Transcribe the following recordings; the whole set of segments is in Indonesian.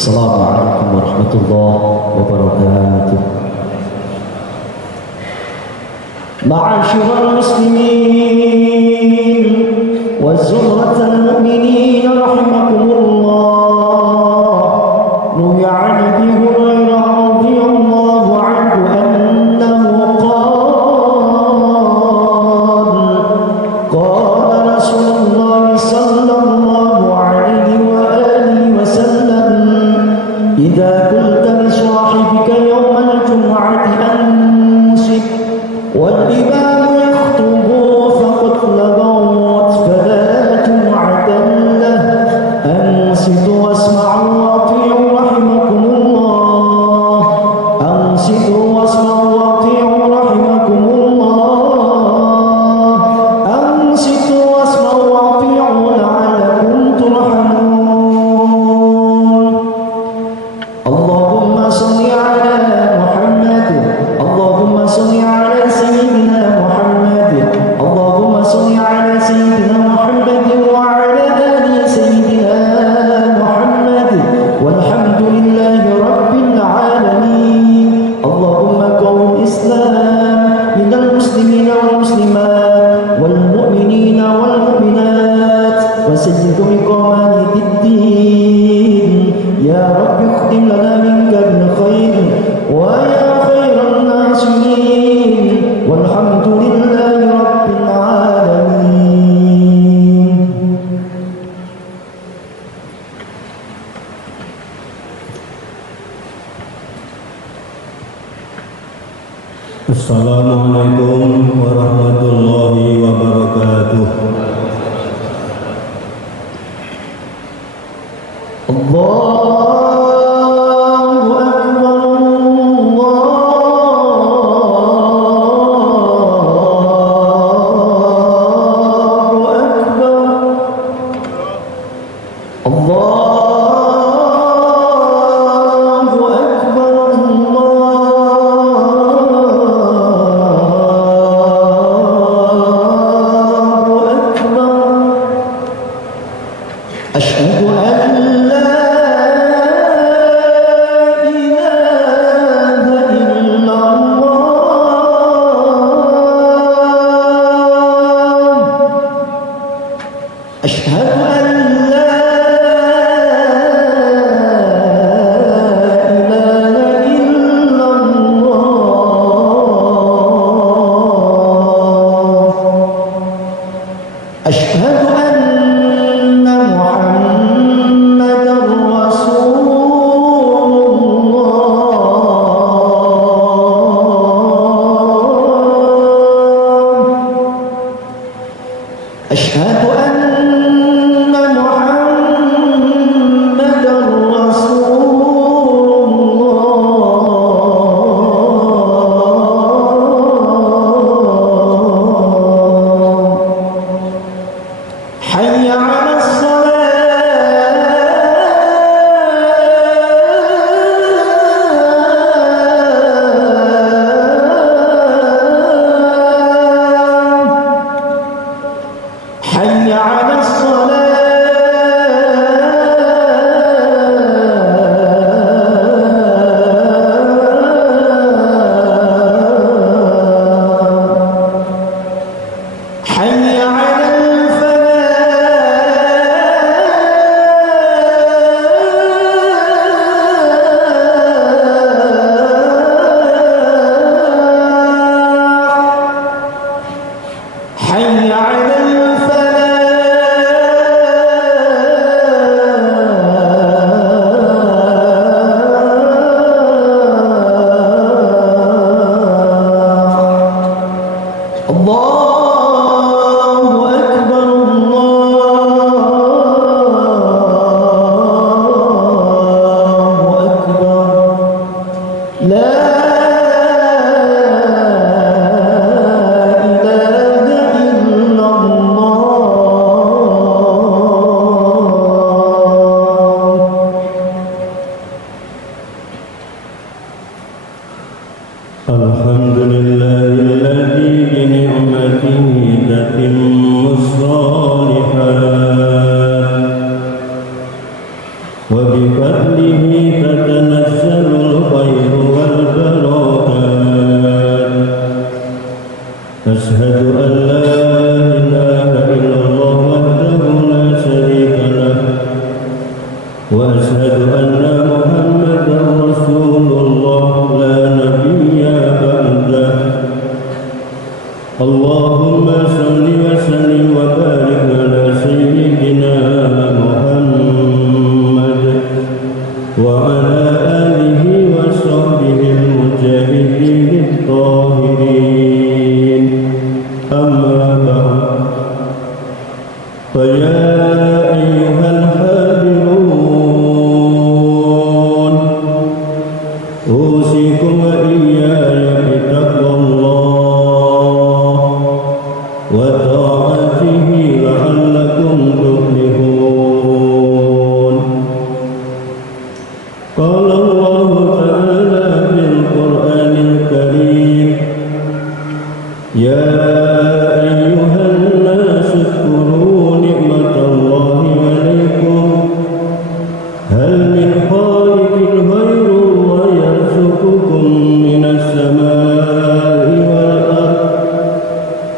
Assalamualaikum warahmatullahi wabarakatuh. Ma'asyiral muslimin wa zumratal mu'minin rahimakumullah. Nuhi 'an Abi Hurairah radhiyallahu anhu annahu qala Rasulullah sallallahu alaihi wa alihi wa sallam idza qulta li sahibika yawmal jum'ati ansib wal imamu yakhutubu faqad laghawt fala jum'atan lah ansitu wasma'u wa ati'u rahimakumullah ansitu wasma'u wa ati'u rahimakumullah ansitu wasma'u wa ati'u la'allakum turhamun. Allahumma salli ala Muhammad, Allahumma salli ala sayyidina Muhammad, Allahumma salli ala sayyidina Muhammad wa ala ali sayyidina Muhammad walhamdulillahi rabbil alamin. Allahumma qawm Islam minal muslimina wal muslimat wal mu'minina wal mu'minat wa sajjidu iqamatiddin ya rabbi khtim lana minka bil khair wa ya khairan nasirin walhamdulillahi rabbil alamin. Assalamualaikum warahmatullahi wabarakatuh. Allahu akbar, Allahu akbar, Allahu akbar, Allahu akbar. Asyhadu an la ilaha illallah. Asyhadu an la ilaha illallah. Asyhadu anna Muhammadar Rasulullah. Asyhadu anna Muhammadar Rasulullah. Hayya 'alas salah. Hayya 'alas salah. Hayya 'alal falah. Hayya 'alal falah. Allahu akbar, Allahu akbar. La ilaha illallah. Alhamdulillahilladzi bi ni'matihi tatimmus shalihat wa bi fadlihi أوصيكم وإياي بتقوى الله وطاعته لعلكم تفلحون. قال الله تعالى في القرآن الكريم: يا أيها الناس اذكروا نعمة الله عليكم هل من خالق غير الله يرزقكم من السماء والأرض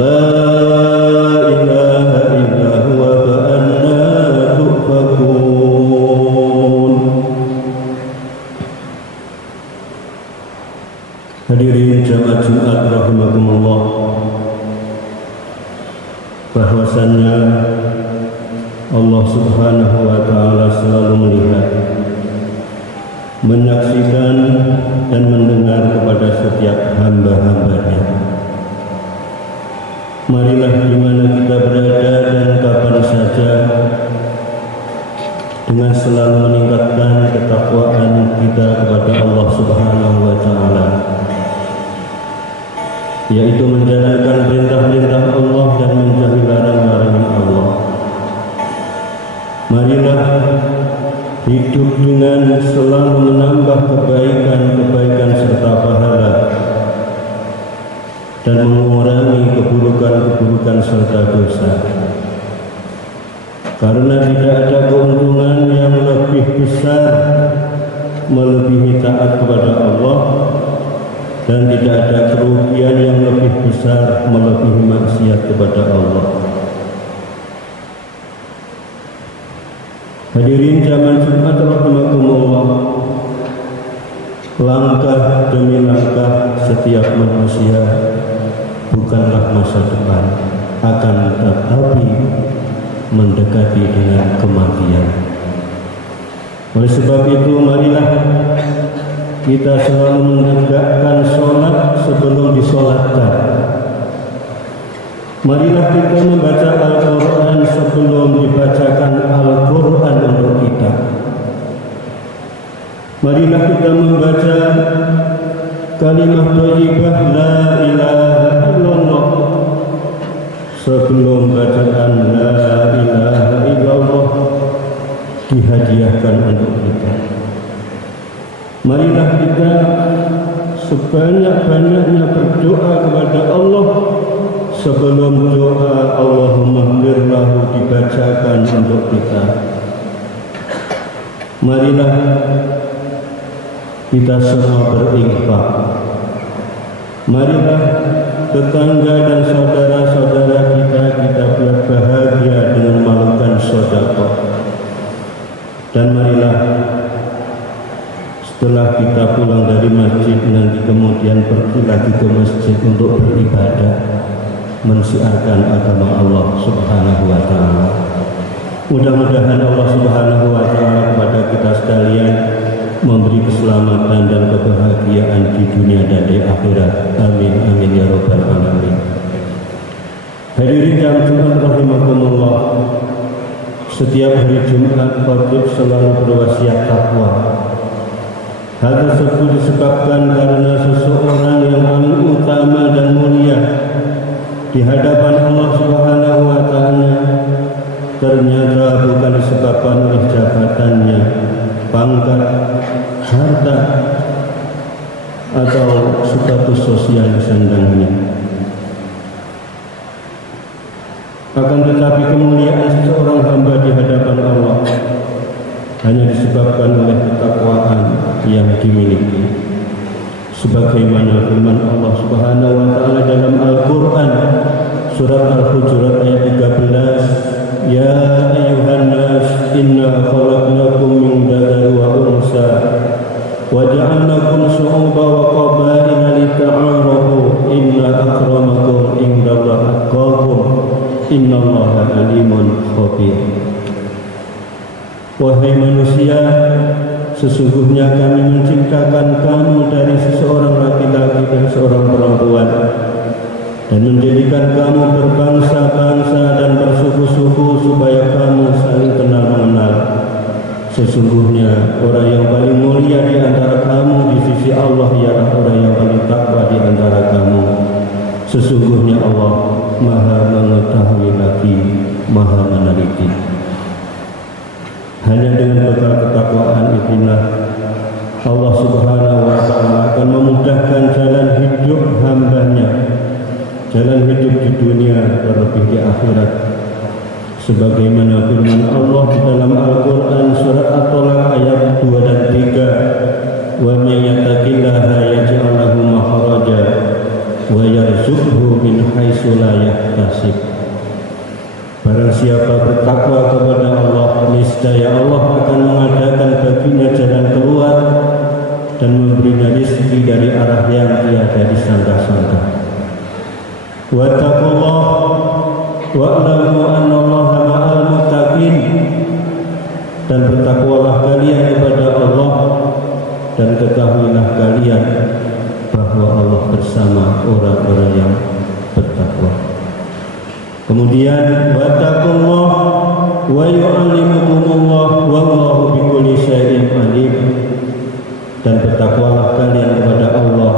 لا إله إلا هو فأنى تؤفكون. Hadirin jamaah Jumat rahimakumullah, bahwasannya Allah Subhanahu wa Ta'ala selalu melihat, menyaksikan dan mendengar kepada setiap hamba-hambanya. Marilah di mana kita berada dan kapan saja, dengan selalu meningkatkan ketakwaan kita kepada Allah Subhanahu wa Ta'ala, yaitu menjalankan perintah-perintah Allah dan menjauhi larangan-larangan Allah. Marilah hidup dengan selalu menambah kebaikan-kebaikan serta pahala dan mengurangi keburukan-keburukan serta dosa. Karena tidak ada keuntungan yang lebih besar melebihi taat kepada Allah, dan tidak ada kerugian yang lebih besar melebihi maksiat kepada Allah. Hadirin jamaah Jumat rahimakumullah, langkah demi langkah setiap manusia bukanlah masa depan, akan tetapi mendekati dengan kematian. Oleh sebab itu, marilah kita selalu menegakkan sholat sebelum disolatkan. Marilah kita membaca Al-Quran sebelum dibacakan Al-Quran untuk kita. Marilah kita membaca kalimat thayyibah la ilaha illallah sebelum bacaan la ilaha illallah dihadiahkan untuk kita. Marilah kita sebanyak-banyaknya berdoa kepada Allah sebelum doa Allahumma ighfirlahu dibacakan untuk kita. Marilah kita semua berinfak. Marilah tetangga dan saudara-saudara kita berbahagia dengan melakukan sedekah. Dan marilah setelah kita pulang dari masjid nanti kemudian pergi lagi ke masjid untuk beribadah, mensiarkan agama Allah Subhanahu wa Ta'ala. Mudah-mudahan Allah Subhanahu wa Ta'ala kepada kita sekalian memberi keselamatan dan kebahagiaan di dunia dan di akhirat. Amin amin ya rabbal alamin. Hadirin jamaah rahimakumullah, setiap hari Jumat khatib selalu berwasiat takwa. Hal tersebut disebabkan karena seseorang yang paling utama dan mulia di hadapan Allah Subhanahu wa Ta'ala ternyata bukan disebabkan oleh jabatannya, pangkat, harta, atau status sosial di sandangnya. Akan tetapi kemuliaan seseorang hamba di hadapan Allah hanya disebabkan oleh ketakwaan yang dimiliki. Sebagaimana firman Allah Subhanahu wa Ta'ala dalam Al-Quran surat Al-Hujurat ayat 13, Ya ayyuhan nas inna khalaqnakum min dzakarin wa unsa wa ja'alnakum syu'uban wa qabaila lita'arafu inna akramakum indallahi atqakum innallaha alimun khabir. Wahai manusia, sesungguhnya kami menciptakan kamu dari seseorang laki-laki dan seorang perempuan dan menjadikan kamu berbangsa-bangsa dan bersuku-suku supaya kamu saling kenal mengenal. Sesungguhnya orang yang paling mulia di antara kamu di sisi sisi Allah ialah orang yang paling takwa di antara kamu. Sesungguhnya Allah Maha mengetahui lagi Maha meneliti. Hanya dengan bekal ketakwaan itulah Allah Subhanahu wa Ta'ala akan memudahkan jalan hidup hambanya, jalan hidup di dunia terlebih di akhirat. Sebagaimana firman Allah di dalam Al-Quran surat At-Tolak ayat 2 dan 3, wa may yattaqillaha yaj'al lahu makhraja wa yarzuqhu min haitsu la yahtasib. Barang siapa bertakwa kepada Allah, niscaya Allah akan mengadakan baginya jalan keluar dan memberinya rezeki dari arah yang tiada disangka-sangka. Wattaqullah wa'lamu annallaha ma'al muttaqin. Dan bertakwalah kalian kepada Allah, dan ketahuilah kalian bahwa Allah bersama orang-orang yang bertakwa. Kemudian wattaqullah wa yu'allimukumullah wallahu bikulli syai'in alim. Dan bertakwalah kalian kepada Allah,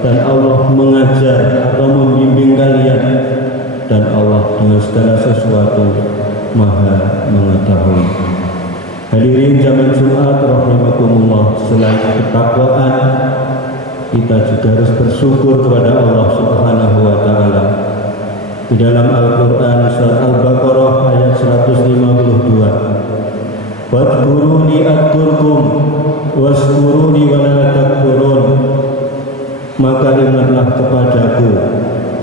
dan Allah mengajar atau membimbing kalian, dan Allah dengan segala sesuatu Maha mengetahui. Hadirin jamaah Jumat rahimakumullah, selain ketakwaan kita juga harus bersyukur kepada Allah Subhanahu wa Ta'ala. Di dalam Al-Quran surat Al-Baqarah ayat 152, wadhkuruni adkurkum waskuruni wala takfurun. Maka ingatlah kepadaku,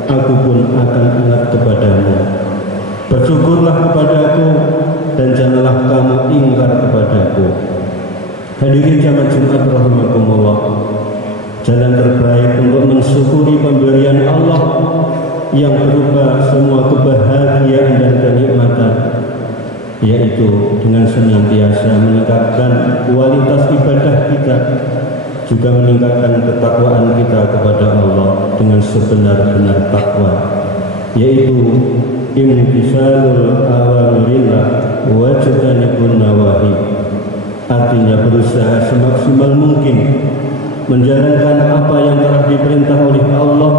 aku pun akan ingat kepadamu. Bersyukurlah kepadaku, dan janganlah kamu ingkar kepadaku. Hadirin jamaah Jumat rahimakumullah, jalan terbaik untuk mensyukuri pemberian Allah yang berupa semua kebahagiaan dan kenikmatan, yaitu dengan senantiasa meningkatkan kualitas ibadah kita, juga meningkatkan ketakwaan kita kepada Allah dengan sebenar-benar takwa, yaitu imtisalul awamirillah wa jtanibun nawahi. Artinya berusaha semaksimal mungkin menjalankan apa yang telah diperintah oleh Allah,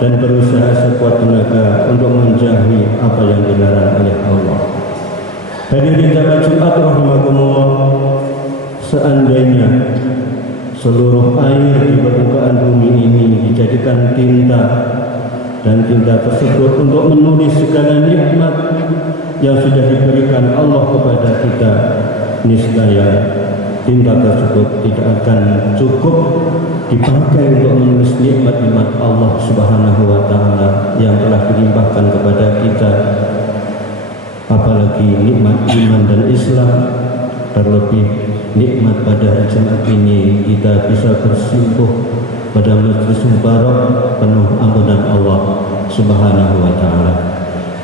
dan berusaha sekuat tenaga untuk menjauhi apa yang dilarang oleh Allah. Hadirin jamaah Jumat rahimakumullah, seandainya seluruh air di permukaan bumi ini dijadikan tinta, dan tinta tersebut untuk menulis segala nikmat yang sudah diberikan Allah kepada kita, niscaya tinta tersebut tidak akan cukup dipakai untuk menulis nikmat-nikmat Allah Subhanahu wa Ta'ala yang telah dilimpahkan kepada kita, apalagi nikmat iman dan Islam. Terlebih nikmat pada hari Jumat ini kita bisa bersimpuh pada majlis mubarak penuh ampunan Allah Subhanahu wa Ta'ala.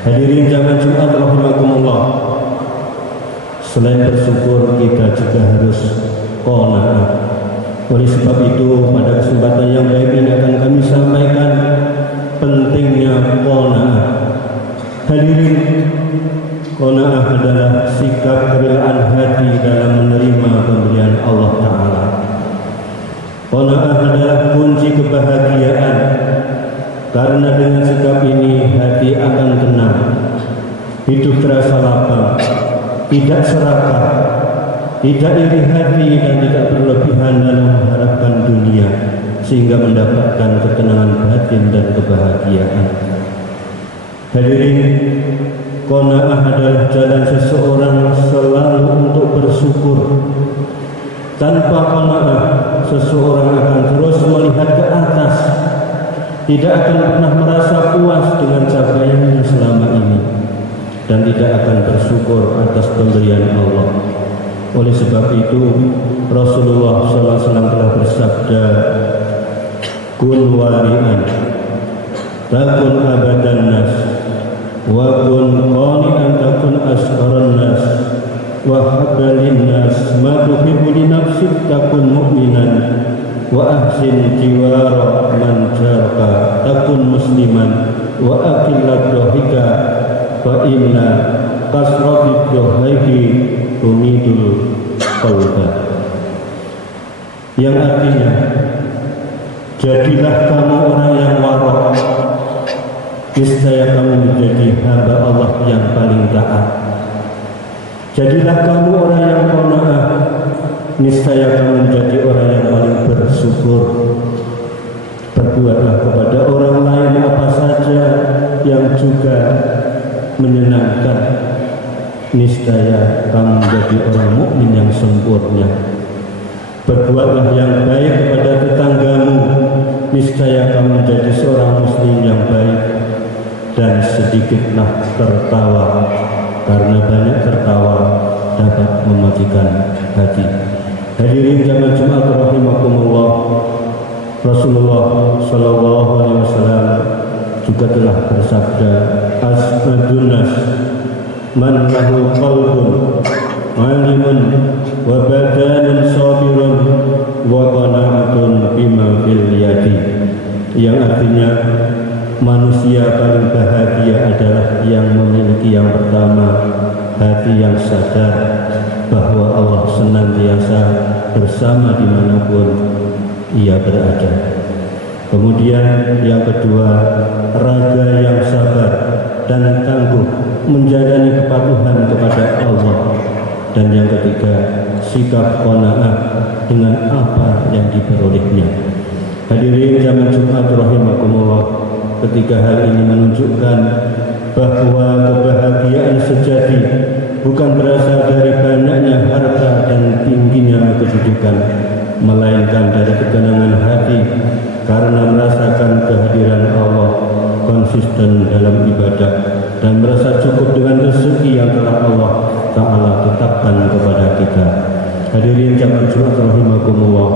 Hadirin jamaah Jumat rahimakumullah, selain bersyukur kita juga harus qanaah. Oleh sebab itu pada kesempatan yang baik ini akan kami sampaikan pentingnya qanaah. Hadirin, qanaah adalah sikap kerelaan hati dalam menerima pemberian Allah Ta'ala. Qanaah adalah kunci kebahagiaan, karena dengan sikap ini hati akan tenang, hidup terasa lapang, tidak serakah, tidak iri hati, dan tidak berlebihan dalam mengharapkan dunia, sehingga mendapatkan ketenangan batin dan kebahagiaan. Hadirin, qanaah adalah jalan seseorang selalu untuk bersyukur. Tanpa qanaah, seseorang akan terus melihat ke atas, tidak akan pernah merasa puas dengan capaiannya selama ini, dan tidak akan bersyukur atas pemberian Allah. Oleh sebab itu Rasulullah SAW telah bersabda, kun wari'an takun abadan nas, wa kun qani'an takun asqaran nas, wa habbalin nas ma tuhibbu li nafsik takun mu'minan, wa ahsin jiwara man jarka takun musliman, wa aqillat dohika fa inna kasratid dohiki tumidul qalba. yang artinya jadilah kamu orang yang warok, niscaya kamu menjadi hamba Allah yang paling taat. Jadilah kamu orang yang qanaah, niscaya kamu menjadi orang yang paling bersyukur. Berbuatlah kepada orang lain apa saja yang juga menyenangkan, niscaya kamu menjadi orang mukmin yang sempurna. Berbuatlah yang baik kepada tetanggamu, niscaya kamu menjadi seorang muslim yang baik. Dan sedikitlah tertawa, karena banyak tertawa dapat mematikan hati. Hadirin jamaah Jumat rahimakumullah, Rasulullah sallallahu alaihi wasallam juga telah bersabda, as'adun nas man lahu qalbun alimun wa badanun sabirun wa qana'atun bima fil yadi, yang artinya manusia paling bahagia adalah yang memiliki yang pertama, hati yang sadar bahwa Allah senantiasa bersama dimanapun ia berada. Kemudian yang kedua, raga yang sabar dan tangguh menjalani kepatuhan kepada Allah. Dan yang ketiga, sikap qanaah dengan apa yang diperolehnya. Hadirin jamaah Jumat rahimakumullah, ketiga hal ini menunjukkan bahwa kebahagiaan sejati bukan berasal dari banyaknya harta dan tingginya kedudukan, melainkan dari ketenangan hati karena merasakan kehadiran Allah, konsisten dalam ibadah, dan merasa cukup dengan rezeki yang telah Allah Ta'ala tetapkan kepada kita. Hadirin jamaah Jumat rahimakumullah,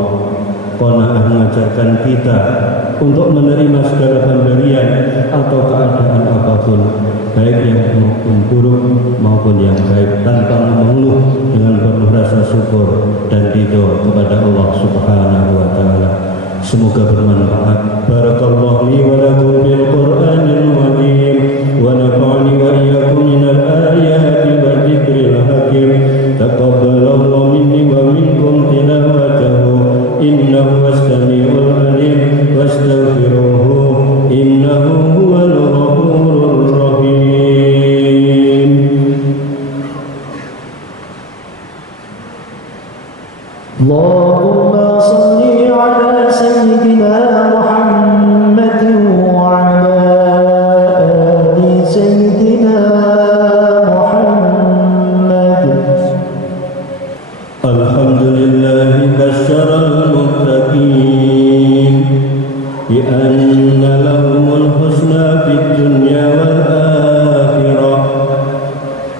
qanaah mengajarkan kita untuk menerima segala pemberian atau keadaan apapun, baik yang maupun buruk maupun yang baik, tanpa mengeluh, dengan penuh rasa syukur dan ridho kepada Allah Subhanahu wa Ta'ala. Semoga bermanfaat. Barakallahu li wa lakum bil Qur'anil Majid wa nafa'ani wa iyyakum minal ayati wa dzikril hakim. Taqabbalallahu minni wa minkum tilawatahu, innahu was-sami'ul 'alim, wastaghfiruhu innahu huwal ghafurur rahim. Allahumma salli ala sayyidina Muhammadin wa ala ali sayyidina Muhammad. Alhamdulillahi basyaral muttaqin bi anna lahumul husna fid dunya wal akhirah.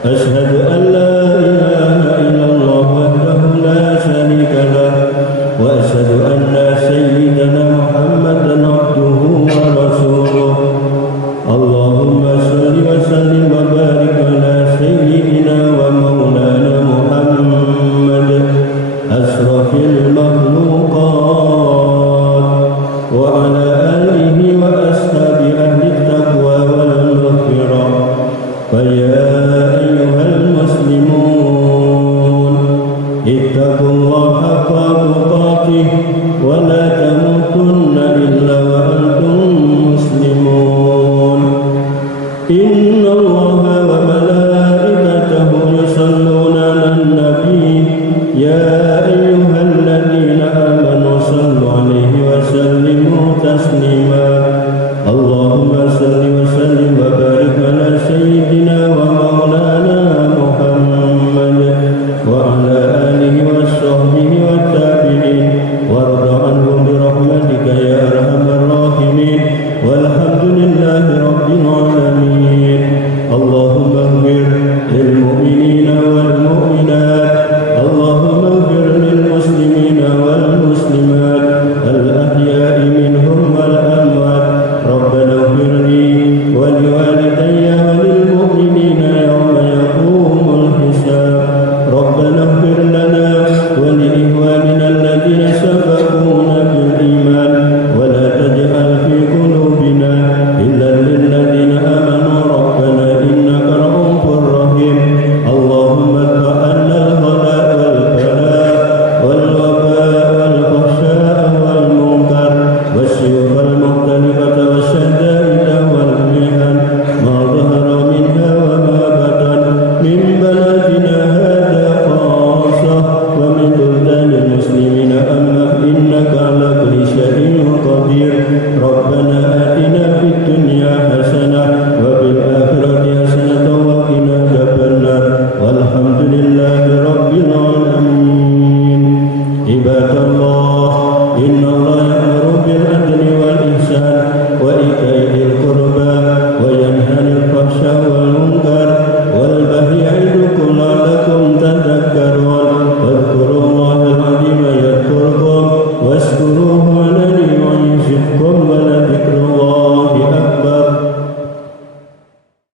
Asyhadu an la ilaha illallah wahdahu la syarika lah wa asyhadu anna sayyidana Muhammadan abduhu wa rasuluh. Allahumma shalli wa sallim wa barik ala sayyidina wa maulana Muhammad asrafil makhluqat wa ala alihi wa ashabi ahli taqwa wal maghfirah. Fa ya ayyuhal muslimun ittaqullaha haqqa tuqatih wa la tamutunna